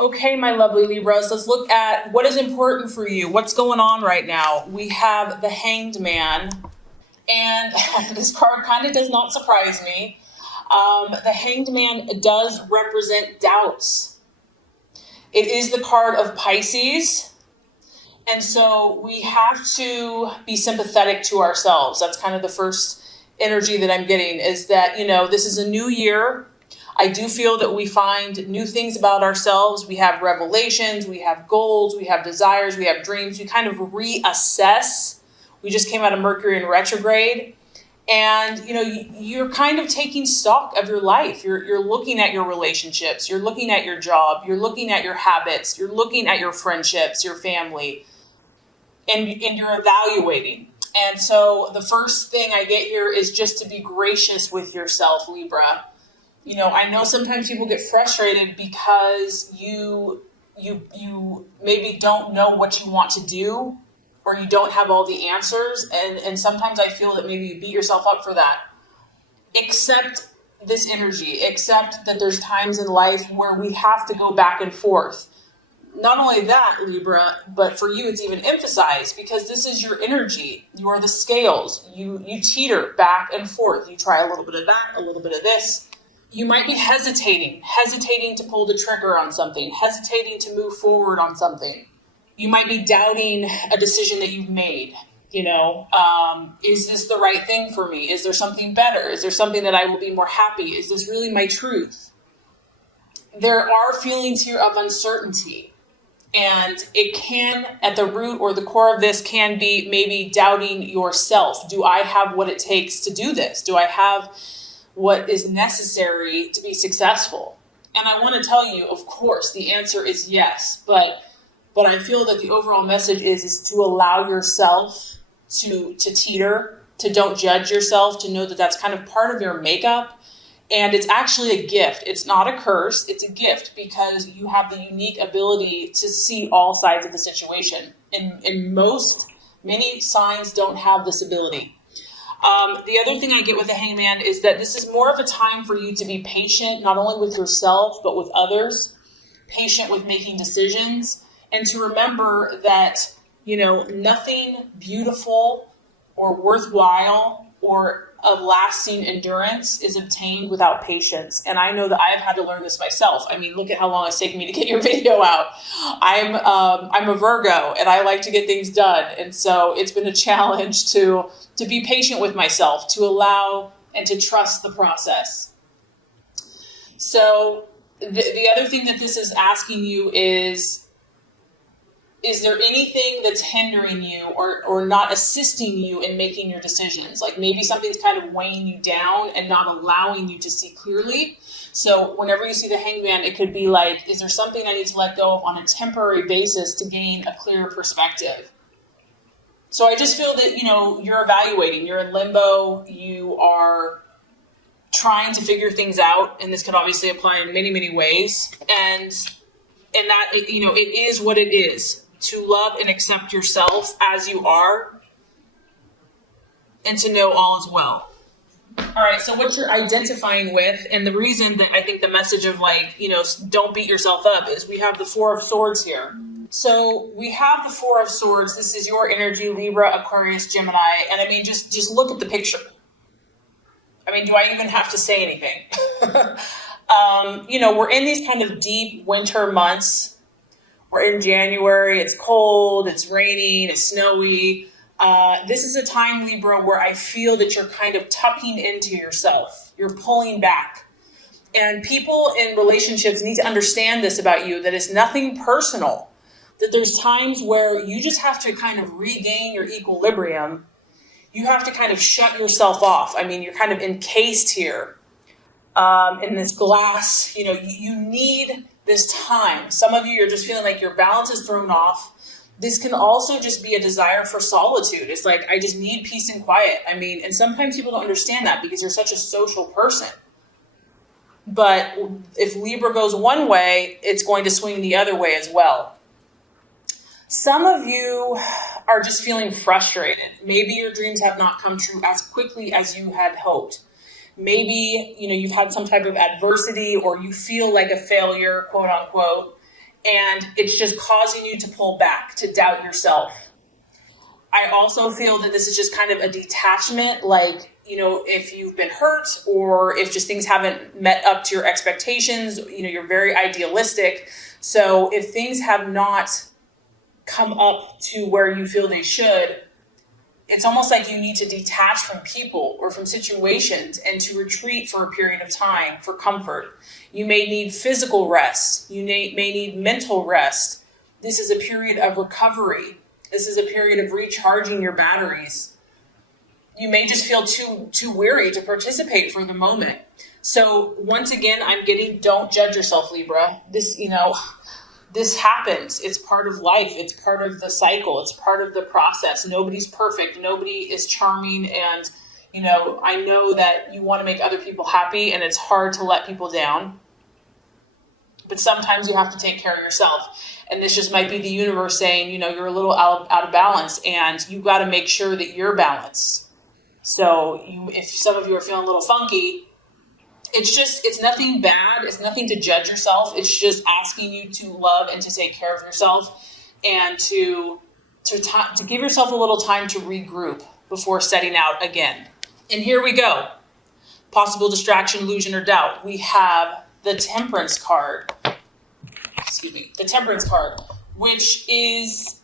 Okay, my lovely Libras, let's look at what is important for you. What's going on right now? We have the Hanged Man, and this card kind of does not surprise me. The Hanged Man does represent doubts. It is the card of Pisces, and so we have to be sympathetic to ourselves. That's kind of the first energy that I'm getting, is that, this is a new year. I do feel that we find new things about ourselves. We have revelations, we have goals, we have desires, we have dreams. We kind of reassess. We just came out of Mercury in retrograde. And, you're kind of taking stock of your life. You're looking at your relationships. You're looking at your job. You're looking at your habits. You're looking at your friendships, your family, and you're evaluating. And so the first thing I get here is just to be gracious with yourself, Libra. I know sometimes people get frustrated because you maybe don't know what you want to do, or you don't have all the answers. And sometimes I feel that maybe you beat yourself up for that. Accept this energy. Accept that there's times in life where we have to go back and forth. Not only that, Libra, but for you, it's even emphasized because this is your energy. You are the scales. You teeter back and forth. You try a little bit of that, a little bit of this. You might be hesitating to pull the trigger on something, hesitating to move forward on something. You might be doubting a decision that you've made. Is this the right thing for me? Is there something better? Is there something that I will be more happy? Is this really my truth? There are feelings here of uncertainty. And it can, at the root or the core of this, can be maybe doubting yourself. Do I have what it takes to do this? Do I have what is necessary to be successful? And I want to tell you, of course, the answer is yes. But I feel that the overall message is to allow yourself to teeter, to don't judge yourself, to know that that's kind of part of your makeup. And it's actually a gift. It's not a curse. It's a gift because you have the unique ability to see all sides of the situation. Many signs don't have this ability. The other thing I get with the Hangman is that this is more of a time for you to be patient, not only with yourself, but with others, patient with making decisions, and to remember that, nothing beautiful or worthwhile or of lasting endurance is obtained without patience. And I know that I've had to learn this myself. I mean, look at how long it's taken me to get your video out. I'm a Virgo and I like to get things done. And so it's been a challenge to be patient with myself, to allow and to trust the process. So the other thing that this is asking you is there anything that's hindering you or not assisting you in making your decisions? Like maybe something's kind of weighing you down and not allowing you to see clearly. So whenever you see the Hangman, it could be like, is there something I need to let go of on a temporary basis to gain a clearer perspective? So I just feel that, you're evaluating, you're in limbo, you are trying to figure things out. And this could obviously apply in many, many ways. And that, it is what it is. To love and accept yourself as you are, and to know all is well. All right, so what you're identifying with, and the reason that I think the message of don't beat yourself up, is we have the Four of Swords here. So we have the Four of Swords. This is your energy, Libra, Aquarius, Gemini. And I mean, just look at the picture. I mean, do I even have to say anything? We're in these kind of deep winter months. We're in January, it's cold, it's raining, it's snowy. This is a time, Libra, where I feel that you're kind of tucking into yourself. You're pulling back. And people in relationships need to understand this about you, that it's nothing personal. That there's times where you just have to kind of regain your equilibrium. You have to kind of shut yourself off. I mean, you're kind of encased here in this glass. You need this time. Some of you, you're just feeling like your balance is thrown off. This can also just be a desire for solitude. It's like, I just need peace and quiet. I mean, and sometimes people don't understand that because you're such a social person. But if Libra goes one way, it's going to swing the other way as well. Some of you are just feeling frustrated. Maybe your dreams have not come true as quickly as you had hoped. Maybe, you've had some type of adversity or you feel like a failure, quote unquote, and it's just causing you to pull back, to doubt yourself. I also feel that this is just kind of a detachment, like, if you've been hurt or if just things haven't met up to your expectations, you're very idealistic. So if things have not come up to where you feel they should, it's almost like you need to detach from people or from situations and to retreat for a period of time for comfort. You may need physical rest. You may need mental rest. This is a period of recovery. This is a period of recharging your batteries. You may just feel too weary to participate for the moment. So once again, I'm getting, don't judge yourself, Libra. This happens. It's part of life. It's part of the cycle. It's part of the process. Nobody's perfect. Nobody is charming. And, I know that you want to make other people happy and it's hard to let people down. But sometimes you have to take care of yourself. And this just might be the universe saying, you're a little out of balance and you got to make sure that you're balanced. So if some of you are feeling a little funky, it's nothing bad. It's nothing to judge yourself. It's just asking you to love and to take care of yourself and to give yourself a little time to regroup before setting out again. And here we go. Possible distraction, illusion, or doubt. We have the Temperance card. The Temperance card, which is,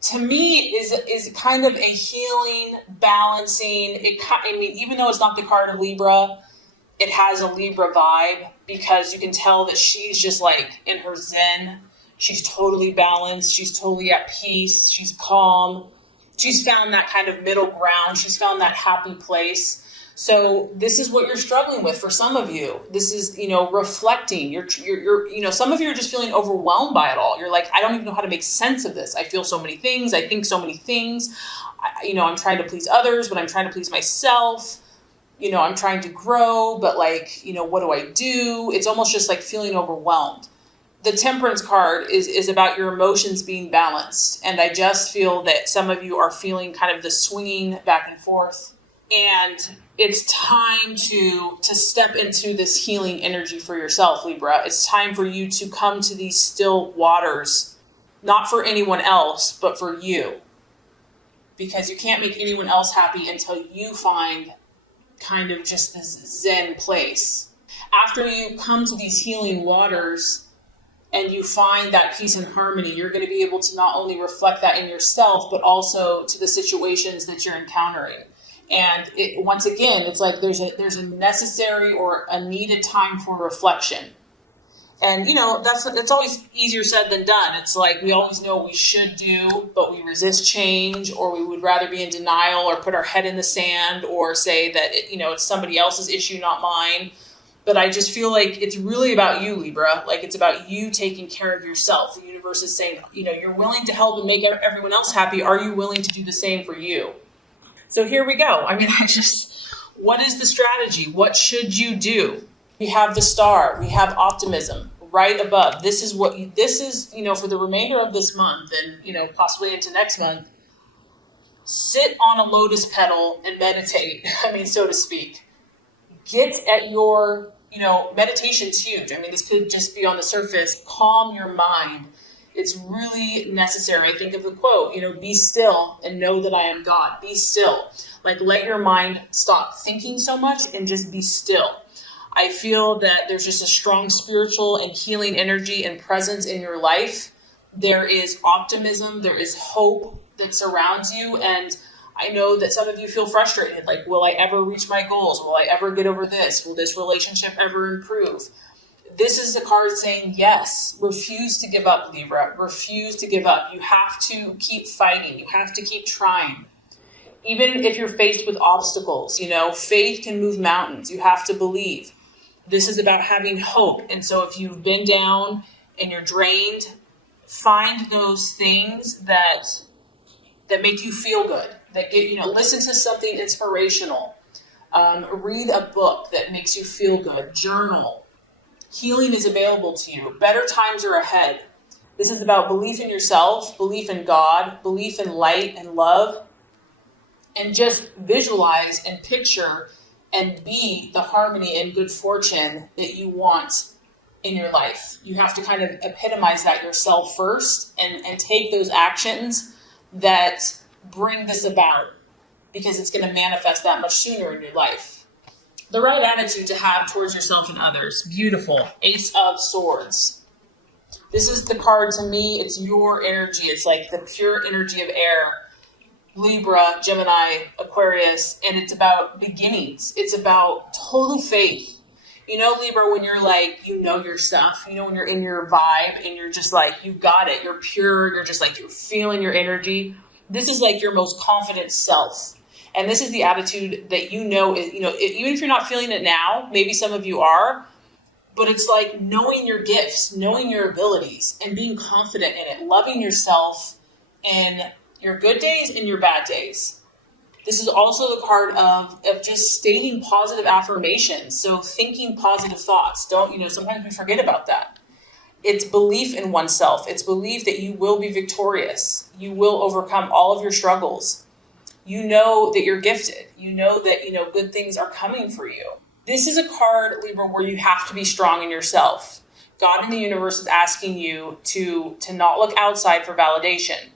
to me, is kind of a healing, balancing. Even though it's not the card of Libra, it has a Libra vibe because you can tell that she's just like in her zen. She's totally balanced. She's totally at peace. She's calm. She's found that kind of middle ground. She's found that happy place. So this is what you're struggling with for some of you. This is, reflecting. You're some of you are just feeling overwhelmed by it all. You're like, I don't even know how to make sense of this. I feel so many things. I think so many things. I'm trying to please others, but I'm trying to please myself. I'm trying to grow, but what do I do? It's almost just like feeling overwhelmed. The Temperance card is about your emotions being balanced. And I just feel that some of you are feeling kind of the swinging back and forth. And it's time to step into this healing energy for yourself, Libra. It's time for you to come to these still waters, not for anyone else, but for you. Because you can't make anyone else happy until you find kind of just this zen place. After you come to these healing waters and you find that peace and harmony, you're going to be able to not only reflect that in yourself, but also to the situations that you're encountering. And once again, it's like there's a necessary or a needed time for reflection. And, it's always easier said than done. It's like we always know what we should do, but we resist change, or we would rather be in denial or put our head in the sand or say that, it's somebody else's issue, not mine. But I just feel like it's really about you, Libra. Like it's about you taking care of yourself. The universe is saying, you're willing to help and make everyone else happy. Are you willing to do the same for you? So here we go. What is the strategy? What should you do? We have the Star. We have optimism right above. This is for the remainder of this month and, possibly into next month. Sit on a lotus petal and meditate, so to speak. Get at your, meditation's huge. This could just be on the surface. Calm your mind. It's really necessary. I think of the quote, be still and know that I am God. Be still. Let your mind stop thinking so much and just be still. I feel that there's just a strong spiritual and healing energy and presence in your life. There is optimism. There is hope that surrounds you. And I know that some of you feel frustrated. Will I ever reach my goals? Will I ever get over this? Will this relationship ever improve? This is the card saying yes. Refuse to give up, Libra. Refuse to give up. You have to keep fighting. You have to keep trying. Even if you're faced with obstacles, faith can move mountains. You have to believe. This is about having hope. And so if you've been down and you're drained, find those things that make you feel good. That listen to something inspirational. Read a book that makes you feel good. Journal. Healing is available to you. Better times are ahead. This is about belief in yourself, belief in God, belief in light and love, and just visualize and picture and be the harmony and good fortune that you want in your life. You have to kind of epitomize that yourself first and take those actions that bring this about, because it's going to manifest that much sooner in your life. The right attitude to have towards yourself and others. Beautiful. Ace of Swords. This is the card, to me, it's your energy. It's like the pure energy of air. Libra, Gemini, Aquarius, and it's about beginnings. It's about total faith. You know, Libra, when you're like, you know your stuff, you know, when you're in your vibe and you're just like, you got it, you're pure, you're just like, you're feeling your energy. This is like your most confident self. And this is the attitude that you know, even if you're not feeling it now, maybe some of you are, but it's like knowing your gifts, knowing your abilities, and being confident in it, loving yourself in your good days and your bad days. This is also the card of just stating positive affirmations. So thinking positive thoughts. Sometimes we forget about that. It's belief in oneself. It's belief that you will be victorious. You will overcome all of your struggles. You know that you're gifted. You know that, good things are coming for you. This is a card, Libra, where you have to be strong in yourself. God in the universe is asking you to not look outside for validation,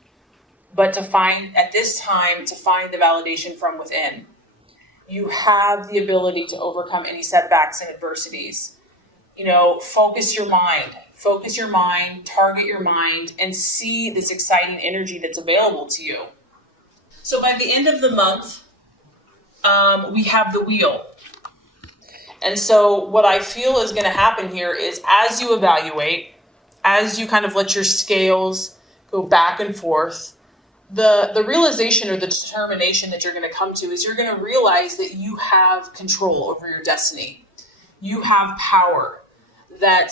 but to find the validation from within. You have the ability to overcome any setbacks and adversities. Focus your mind, target your mind, and see this exciting energy that's available to you. So by the end of the month, we have the wheel. And so what I feel is going to happen here is, as you evaluate, as you kind of let your scales go back and forth, the realization or the determination that you're going to come to is you're going to realize that you have control over your destiny. You have power. That,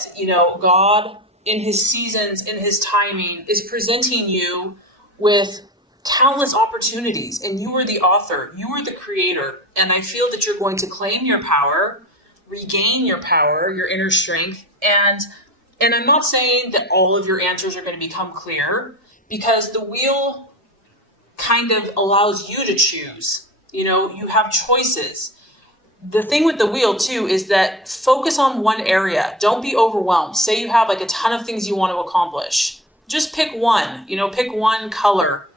God in his seasons, in his timing, is presenting you with countless opportunities, and you are the author, you are the creator. And I feel that you're going to claim your power, regain your power, your inner strength. And I'm not saying that all of your answers are going to become clear, because the wheel kind of allows you to choose. You have choices. The thing with the wheel too is that focus on one area. Don't be overwhelmed. Say you have like a ton of things you want to accomplish. Just pick one, pick one color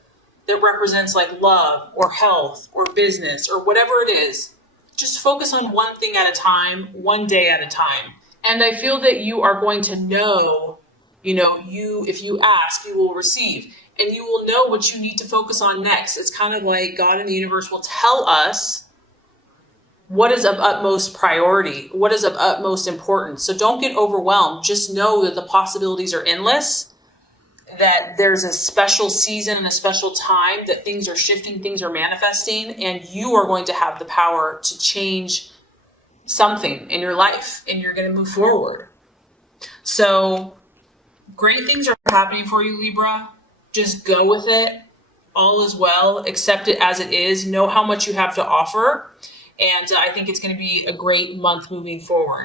that represents like love or health or business or whatever it is. Just focus on one thing at a time, one day at a time. And I feel that you are going to know, if you ask, you will receive. And you will know what you need to focus on next. It's kind of like God in the universe will tell us what is of utmost priority, what is of utmost importance. So don't get overwhelmed. Just know that the possibilities are endless, that there's a special season and a special time, that things are shifting, things are manifesting, and you are going to have the power to change something in your life, and you're going to move forward. So great things are happening for you, Libra. Just go with it. All is well. Accept it as it is. Know how much you have to offer. And I think it's going to be a great month moving forward.